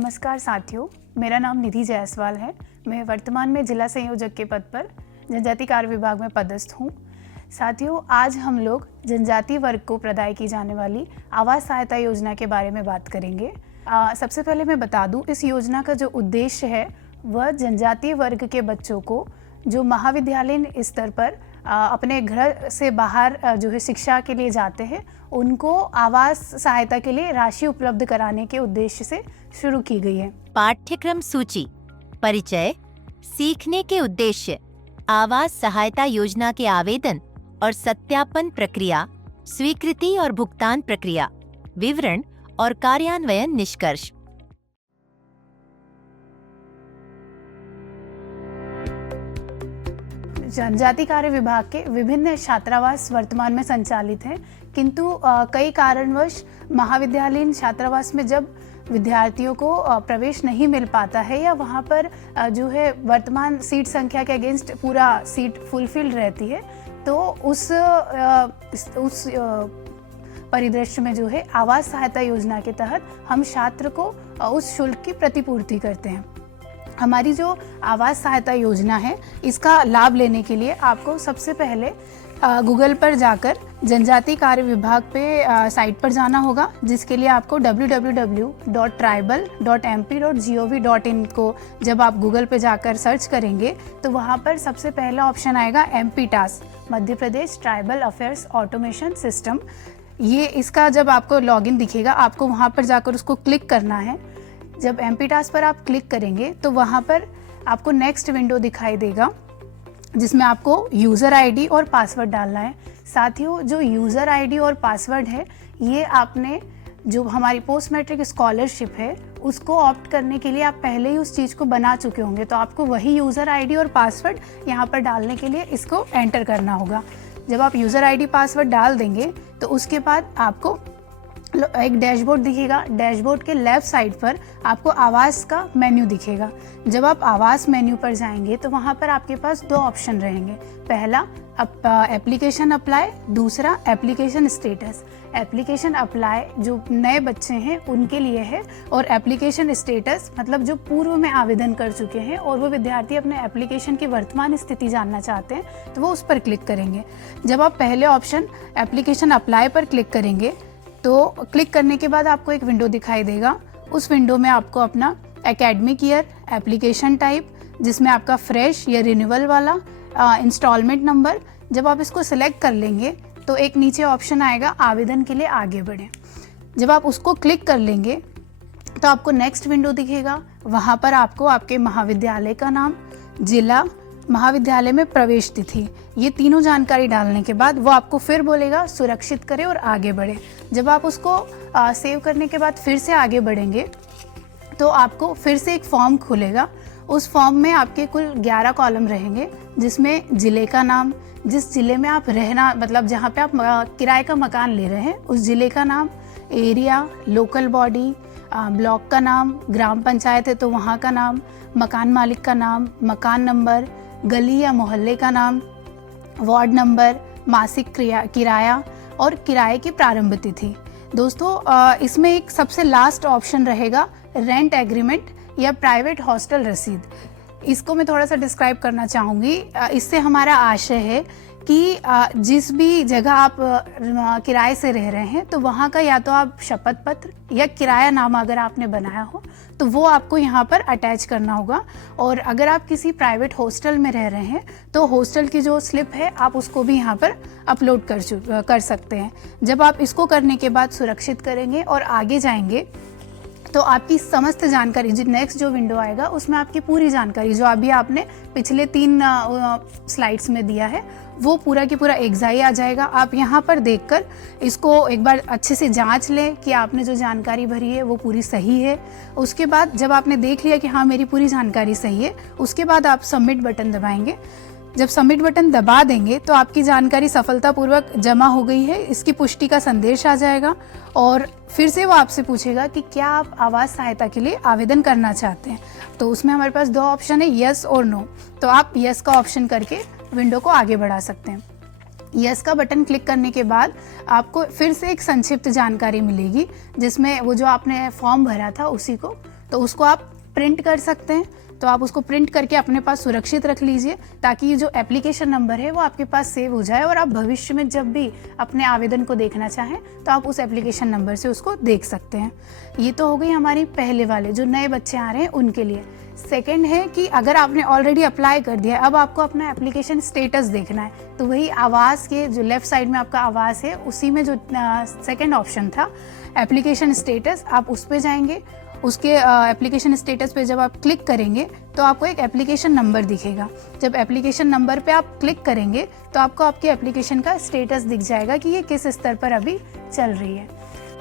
नमस्कार साथियों, मेरा नाम निधि जायसवाल है। मैं वर्तमान में जिला संयोजक के पद पर जनजाति कार्य विभाग में पदस्थ हूँ। साथियों, आज हम लोग जनजाति वर्ग को प्रदान की जाने वाली आवास सहायता योजना के बारे में बात करेंगे। सबसे पहले मैं बता दूं, इस योजना का जो उद्देश्य है वह जनजातीय वर्ग के बच्चों को जो महाविद्यालयीन स्तर पर अपने घर से बाहर जो है शिक्षा के लिए जाते हैं, उनको आवास सहायता के लिए राशि उपलब्ध कराने के उद्देश्य से शुरू की गई है। पाठ्यक्रम सूची, परिचय, सीखने के उद्देश्य, आवास सहायता योजना के आवेदन और सत्यापन प्रक्रिया, स्वीकृति और भुगतान प्रक्रिया, विवरण और कार्यान्वयन निष्कर्ष। जनजाति कार्य विभाग के विभिन्न छात्रावास वर्तमान में संचालित हैं, किंतु कई कारणवश महाविद्यालयीन छात्रावास में जब विद्यार्थियों को प्रवेश नहीं मिल पाता है या वहाँ पर जो है वर्तमान सीट संख्या के अगेंस्ट पूरा सीट फुलफिल रहती है, तो उस परिदृश्य में जो है आवास सहायता योजना के तहत हम छात्र को उस शुल्क की प्रतिपूर्ति करते हैं। हमारी जो आवास सहायता योजना है, इसका लाभ लेने के लिए आपको सबसे पहले गूगल पर जाकर जनजाति कार्य विभाग पे साइट पर जाना होगा, जिसके लिए आपको www.tribal.mp.gov.in को जब आप गूगल पे जाकर सर्च करेंगे तो वहाँ पर सबसे पहला ऑप्शन आएगा MPTAS, Madhya Pradesh tribal affairs automation system. ये इसका जब आपको लॉगिन दिखेगा, आपको वहाँ पर जाकर उसको क्लिक करना है। जब MPTAS पर आप क्लिक करेंगे तो वहाँ पर आपको नेक्स्ट विंडो दिखाई देगा, जिसमें आपको यूज़र आईडी और पासवर्ड डालना है। साथियों, जो यूज़र आईडी और पासवर्ड है, ये आपने जो हमारी पोस्ट मैट्रिक स्कॉलरशिप है उसको ऑप्ट करने के लिए आप पहले ही उस चीज़ को बना चुके होंगे, तो आपको वही यूज़र आईडी और पासवर्ड यहाँ पर डालने के लिए इसको एंटर करना होगा। जब आप यूज़र आईडी पासवर्ड डाल देंगे तो उसके बाद आपको एक डैशबोर्ड दिखेगा। डैशबोर्ड के लेफ्ट साइड पर आपको आवास का मेन्यू दिखेगा। जब आप आवास मेन्यू पर जाएंगे तो वहाँ पर आपके पास दो ऑप्शन रहेंगे। पहला एप्लीकेशन अप्लाई, दूसरा एप्लीकेशन स्टेटस। एप्लीकेशन अप्लाई जो नए बच्चे हैं उनके लिए है, और एप्लीकेशन स्टेटस मतलब जो पूर्व में आवेदन कर चुके हैं और वो विद्यार्थी अपने एप्लीकेशन की वर्तमान स्थिति जानना चाहते हैं, तो वो उस पर क्लिक करेंगे। जब आप पहले ऑप्शन एप्लीकेशन अप्लाई पर क्लिक करेंगे तो क्लिक करने के बाद आपको एक विंडो दिखाई देगा। उस विंडो में आपको अपना एकेडमिक ईयर, एप्लीकेशन टाइप, जिसमें आपका फ्रेश या रिन्यूअल वाला, इंस्टॉलमेंट नंबर, जब आप इसको सिलेक्ट कर लेंगे तो एक नीचे ऑप्शन आएगा आवेदन के लिए आगे बढ़ें। जब आप उसको क्लिक कर लेंगे तो आपको नेक्स्ट विंडो दिखेगा। वहाँ पर आपको आपके महाविद्यालय का नाम, जिला, महाविद्यालय में प्रवेश तिथि, ये तीनों जानकारी डालने के बाद वो आपको फिर बोलेगा सुरक्षित करें और आगे बढ़ें। जब आप उसको सेव करने के बाद फिर से आगे बढ़ेंगे तो आपको फिर से एक फॉर्म खुलेगा। उस फॉर्म में आपके कुल 11 कॉलम रहेंगे, जिसमें ज़िले का नाम, जिस ज़िले में आप रहना मतलब जहाँ पे आप किराए का मकान ले रहे हैं उस ज़िले का नाम, एरिया, लोकल बॉडी, ब्लॉक का नाम, ग्राम पंचायत है तो वहाँ का नाम, मकान मालिक का नाम, मकान नंबर, गली या मोहल्ले का नाम, वार्ड नंबर, मासिक किराया और किराए की प्रारंभ तिथि। दोस्तों, इसमें एक सबसे लास्ट ऑप्शन रहेगा रेंट एग्रीमेंट या प्राइवेट हॉस्टल रसीद। इसको मैं थोड़ा सा डिस्क्राइब करना चाहूँगी। इससे हमारा आशय है कि जिस भी जगह आप किराए से रह रहे हैं तो वहाँ का या तो आप शपथ पत्र या किराया नामा अगर आपने बनाया हो तो वो आपको यहाँ पर अटैच करना होगा। और अगर आप किसी प्राइवेट हॉस्टल में रह रहे हैं तो हॉस्टल की जो स्लिप है आप उसको भी यहाँ पर अपलोड कर सकते हैं। जब आप इसको करने के बाद सुरक्षित करेंगे और आगे जाएंगे तो आपकी समस्त जानकारी, जो नेक्स्ट जो विंडो आएगा उसमें आपकी पूरी जानकारी जो अभी आपने पिछले 3 स्लाइड्स में दिया है वो पूरा की पूरा एग्जाई आ जाएगा। आप यहाँ पर देखकर इसको एक बार अच्छे से जांच लें कि आपने जो जानकारी भरी है वो पूरी सही है। उसके बाद जब आपने देख लिया कि हाँ मेरी पूरी जानकारी सही है, उसके बाद आप सबमिट बटन दबाएंगे। जब सबमिट बटन दबा देंगे तो आपकी जानकारी सफलतापूर्वक जमा हो गई है, इसकी पुष्टि का संदेश आ जाएगा और फिर से वो आपसे पूछेगा कि क्या आप आवास सहायता के लिए आवेदन करना चाहते हैं। तो उसमें हमारे पास 2 ऑप्शन है, यस और नो। तो आप यस का ऑप्शन करके विंडो को आगे बढ़ा सकते हैं। यस का बटन क्लिक करने के बाद आपको फिर से एक संक्षिप्त जानकारी मिलेगी, जिसमें वो जो आपने फॉर्म भरा था उसी को तो उसको आप प्रिंट कर सकते हैं। तो आप उसको प्रिंट करके अपने पास सुरक्षित रख लीजिए, ताकि ये जो एप्लीकेशन नंबर है वो आपके पास सेव हो जाए और आप भविष्य में जब भी अपने आवेदन को देखना चाहें तो आप उस एप्लीकेशन नंबर से उसको देख सकते हैं। ये तो हो गई हमारी पहले वाले जो नए बच्चे आ रहे हैं उनके लिए। सेकंड है कि अगर आपने ऑलरेडी अप्लाई कर दिया है, अब आपको अपना एप्लीकेशन स्टेटस देखना है, तो वही आवास के जो लेफ्ट साइड में आपका आवास है उसी में जो सेकंड ऑप्शन था एप्लीकेशन स्टेटस, आप उस पर जाएंगे। उसके एप्लीकेशन स्टेटस पे जब आप क्लिक करेंगे तो आपको एक एप्लीकेशन नंबर दिखेगा। जब एप्लीकेशन नंबर पे आप क्लिक करेंगे तो आपको आपके एप्लीकेशन का स्टेटस दिख जाएगा कि ये किस स्तर पर अभी चल रही है।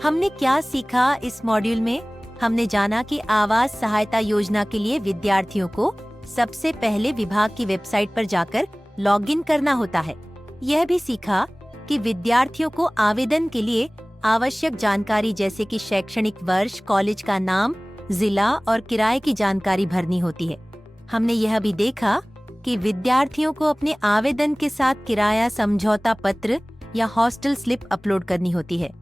हमने क्या सीखा इस मॉड्यूल में? हमने जाना कि आवास सहायता योजना के लिए विद्यार्थियों को सबसे पहले विभाग की वेबसाइट पर जाकर लॉगिन करना होता है। यह भी सीखा कि विद्यार्थियों को आवेदन के लिए आवश्यक जानकारी जैसे कि शैक्षणिक वर्ष, कॉलेज का नाम, जिला और किराए की जानकारी भरनी होती है। हमने यह भी देखा कि विद्यार्थियों को अपने आवेदन के साथ किराया समझौता पत्र या हॉस्टल स्लिप अपलोड करनी होती है।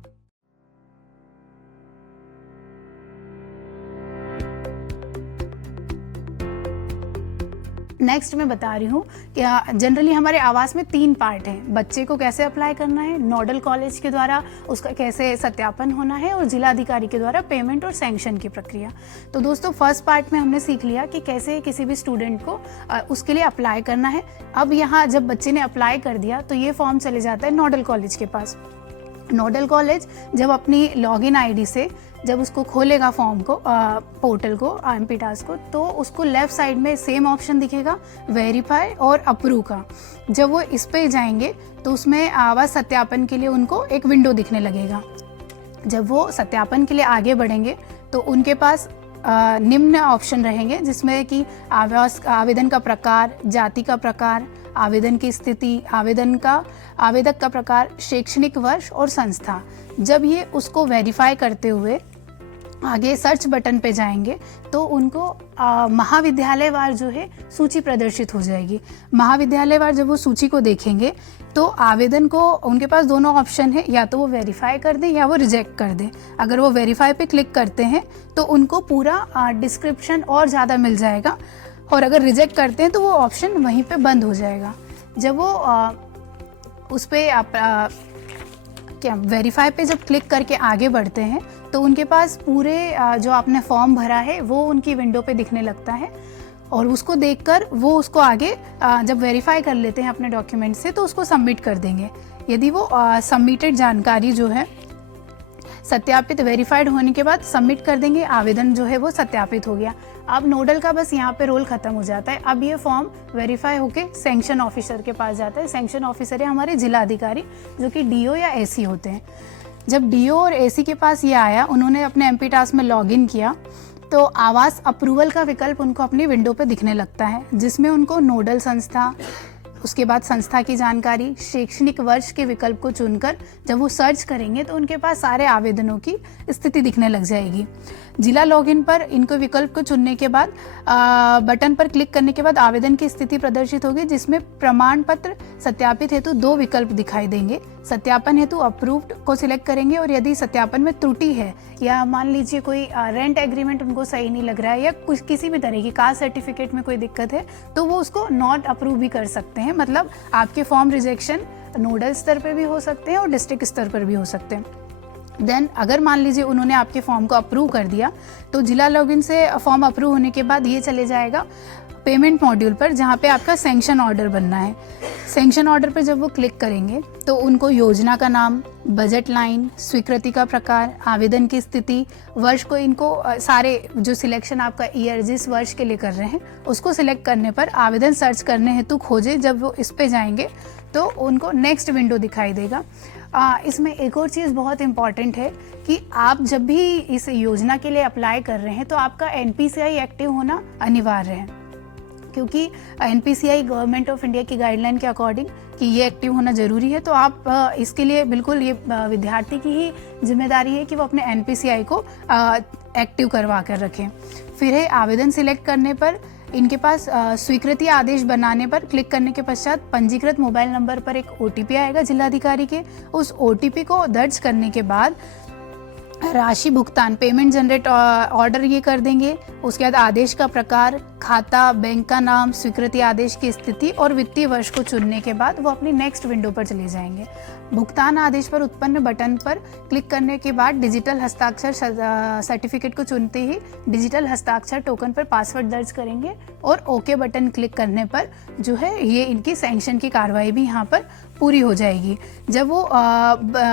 नेक्स्ट मैं बता रही हूँ कि जनरली हमारे आवास में 3 पार्ट हैं। बच्चे को कैसे अप्लाई करना है, नोडल कॉलेज के द्वारा उसका कैसे सत्यापन होना है और जिलाधिकारी के द्वारा पेमेंट और सैंक्शन की प्रक्रिया। तो दोस्तों फर्स्ट पार्ट में हमने सीख लिया कि कैसे किसी भी स्टूडेंट को उसके लिए अप्लाई करना है। अब यहाँ जब बच्चे ने अप्लाई कर दिया तो ये फॉर्म चले जाता है नोडल कॉलेज के पास। नोडल कॉलेज जब अपनी लॉगिन आईडी से जब उसको खोलेगा फॉर्म को, पोर्टल को, एमपीटास को, तो उसको लेफ्ट साइड में सेम ऑप्शन दिखेगा वेरीफाई और अप्रूव का। जब वो इस पे जाएंगे तो उसमें आवास सत्यापन के लिए उनको एक विंडो दिखने लगेगा। जब वो सत्यापन के लिए आगे बढ़ेंगे तो उनके पास निम्न ऑप्शन रहेंगे, जिसमें कि आवेदन का प्रकार, जाति का प्रकार, आवेदन की स्थिति, आवेदक का प्रकार, शैक्षणिक वर्ष और संस्था। जब ये उसको वेरीफाई करते हुए आगे सर्च बटन पे जाएंगे तो उनको महाविद्यालयवार जो है सूची प्रदर्शित हो जाएगी। महाविद्यालयवार जब वो सूची को देखेंगे तो आवेदन को उनके पास दोनों ऑप्शन है, या तो वो वेरीफाई कर दें या वो रिजेक्ट कर दें। अगर वो वेरीफाई पे क्लिक करते हैं तो उनको पूरा डिस्क्रिप्शन और ज़्यादा मिल जाएगा, और अगर रिजेक्ट करते हैं तो वो ऑप्शन वहीं पे बंद हो जाएगा। जब वो उस पर क्या वेरीफाई पे जब क्लिक करके आगे बढ़ते हैं तो उनके पास पूरे जो आपने फॉर्म भरा है वो उनकी विंडो पे दिखने लगता है, और उसको देखकर वो उसको आगे जब वेरीफाई कर लेते हैं अपने डॉक्यूमेंट से तो उसको सबमिट कर देंगे। यदि वो सबमिटेड जानकारी जो है सत्यापित वेरीफाइड होने के बाद सबमिट कर देंगे, आवेदन जो है वो सत्यापित हो गया। अब नोडल का बस यहाँ पे रोल खत्म हो जाता है। अब ये फॉर्म वेरीफाई होके सैंक्शन ऑफिसर के पास जाता है। सैंक्शन ऑफिसर है हमारे जिला अधिकारी, जो कि डीओ या एसी होते हैं। जब डीओ और एसी के पास ये आया, उन्होंने अपने एमपीटास में लॉगिन किया तो आवास अप्रूवल का विकल्प उनको अपनी विंडो पे दिखने लगता है, जिसमें उनको नोडल संस्था, उसके बाद संस्था की जानकारी, शैक्षणिक वर्ष के विकल्प को चुनकर जब वो सर्च करेंगे तो उनके पास सारे आवेदनों की स्थिति दिखने लग जाएगी। जिला लॉगिन पर इनको विकल्प को चुनने के बाद बटन पर क्लिक करने के बाद आवेदन की स्थिति प्रदर्शित होगी, जिसमें प्रमाण पत्र सत्यापित हेतु 2 विकल्प दिखाई देंगे। सत्यापन हेतु अप्रूव्ड को सिलेक्ट करेंगे, और यदि सत्यापन में त्रुटि है या मान लीजिए कोई रेंट एग्रीमेंट उनको सही नहीं लग रहा है या कुछ किसी भी तरह की कास्ट सर्टिफिकेट में कोई दिक्कत है तो वो उसको नॉट अप्रूव भी कर सकते हैं। मतलब आपके फॉर्म रिजेक्शन नोडल स्तर पर भी हो सकते हैं और डिस्ट्रिक्ट स्तर पर भी हो सकते हैं। देन अगर मान लीजिए उन्होंने आपके फॉर्म को अप्रूव कर दिया तो जिला लॉगिन से फॉर्म अप्रूव होने के बाद ये चले जाएगा पेमेंट मॉड्यूल पर, जहाँ पे आपका सैंक्शन ऑर्डर बनना है। सैंक्शन ऑर्डर पर जब वो क्लिक करेंगे तो उनको योजना का नाम, बजट लाइन, स्वीकृति का प्रकार, आवेदन की स्थिति, वर्ष को, इनको सारे जो सिलेक्शन आपका ईयर जिस वर्ष के लिए कर रहे हैं उसको सिलेक्ट करने पर आवेदन सर्च करने हेतु खोजे। जब वो इस पे जाएंगे तो उनको नेक्स्ट विंडो दिखाई देगा। इसमें एक और चीज़ बहुत इम्पॉर्टेंट है कि आप जब भी इस योजना के लिए अप्लाई कर रहे हैं तो आपका एनपीसीआई एक्टिव होना अनिवार्य है, क्योंकि एनपीसीआई गवर्नमेंट ऑफ इंडिया की गाइडलाइन के अकॉर्डिंग कि ये एक्टिव होना ज़रूरी है। तो आप इसके लिए बिल्कुल ये विद्यार्थी की ही जिम्मेदारी है कि वो अपने एनपीसीआई को एक्टिव करवा कर रखें। फिर है आवेदन सिलेक्ट करने पर इनके पास स्वीकृति आदेश बनाने पर क्लिक करने के पश्चात पंजीकृत मोबाइल नंबर पर एक ओटीपी आएगा जिलाधिकारी के। उस ओटीपी को दर्ज करने के बाद राशि भुगतान, पेमेंट जनरेट ऑर्डर ये कर देंगे। उसके बाद आदेश का प्रकार, खाता, बैंक का नाम, स्वीकृति आदेश की स्थिति और वित्तीय वर्ष को चुनने के बाद वो अपनी नेक्स्ट विंडो पर चले जाएंगे। भुगतान आदेश पर उत्पन्न बटन पर क्लिक करने के बाद डिजिटल हस्ताक्षर सर्टिफिकेट को चुनते ही डिजिटल हस्ताक्षर टोकन पर पासवर्ड दर्ज करेंगे और ओके बटन क्लिक करने पर जो है ये इनकी सैंक्शन की कार्रवाई भी यहाँ पर पूरी हो जाएगी। जब वो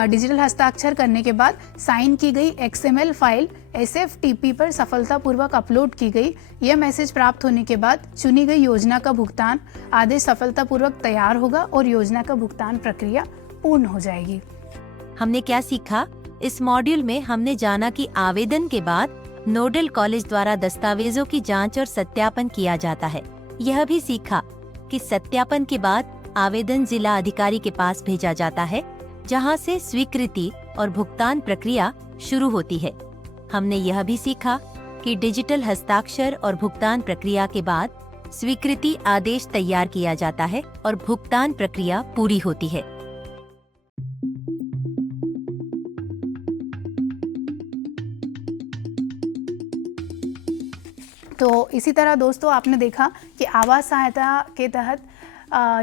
डिजिटल हस्ताक्षर करने के बाद साइन की गई XML फाइल SFTP पर सफलतापूर्वक अपलोड की गई, यह मैसेज प्राप्त होने के बाद चुनी गई योजना का भुगतान आदेश सफलतापूर्वक तैयार होगा और योजना का भुगतान प्रक्रिया पूर्ण हो जाएगी। हमने क्या सीखा? इस मॉड्यूल में हमने जाना कि आवेदन के बाद नोडल कॉलेज द्वारा दस्तावेजों की जांच और सत्यापन किया जाता है। यह भी सीखा कि सत्यापन के बाद आवेदन जिला अधिकारी के पास भेजा जाता है, जहां से स्वीकृति और भुगतान प्रक्रिया शुरू होती है। हमने यह भी सीखा कि डिजिटल हस्ताक्षर और भुगतान प्रक्रिया के बाद स्वीकृति आदेश तैयार किया जाता है और भुगतान प्रक्रिया पूरी होती है। तो इसी तरह दोस्तों आपने देखा कि आवास सहायता के तहत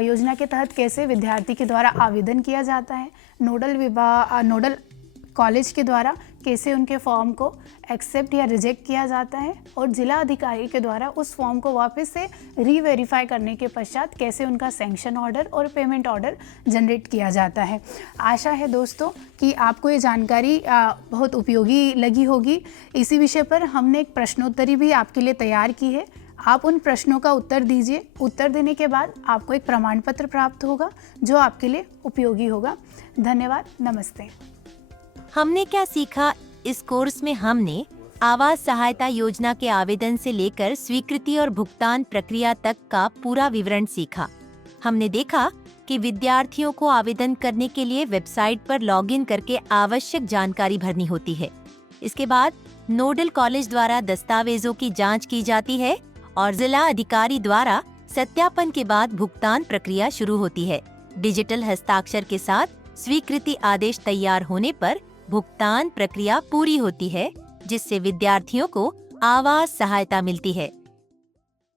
योजना के तहत कैसे विद्यार्थी के द्वारा आवेदन किया जाता है, नोडल कॉलेज के द्वारा कैसे उनके फॉर्म को एक्सेप्ट या रिजेक्ट किया जाता है और जिला अधिकारी के द्वारा उस फॉर्म को वापस से रीवेरीफाई करने के पश्चात कैसे उनका सैंक्शन ऑर्डर और पेमेंट ऑर्डर जनरेट किया जाता है। आशा है दोस्तों कि आपको ये जानकारी बहुत उपयोगी लगी होगी। इसी विषय पर हमने एक प्रश्नोत्तरी भी आपके लिए तैयार की है। आप उन प्रश्नों का उत्तर दीजिए। उत्तर देने के बाद आपको एक प्रमाण पत्र प्राप्त होगा जो आपके लिए उपयोगी होगा। धन्यवाद, नमस्ते। हमने क्या सीखा? इस कोर्स में हमने आवास सहायता योजना के आवेदन से लेकर स्वीकृति और भुगतान प्रक्रिया तक का पूरा विवरण सीखा। हमने देखा कि विद्यार्थियों को आवेदन करने के लिए वेबसाइट पर लॉगिन करके आवश्यक जानकारी भरनी होती है। इसके बाद नोडल कॉलेज द्वारा दस्तावेजों की जांच की जाती है और जिला अधिकारी द्वारा सत्यापन के बाद भुगतान प्रक्रिया शुरू होती है। डिजिटल हस्ताक्षर के साथ स्वीकृति आदेश तैयार होने पर भुगतान प्रक्रिया पूरी होती है, जिससे विद्यार्थियों को आवास सहायता मिलती है।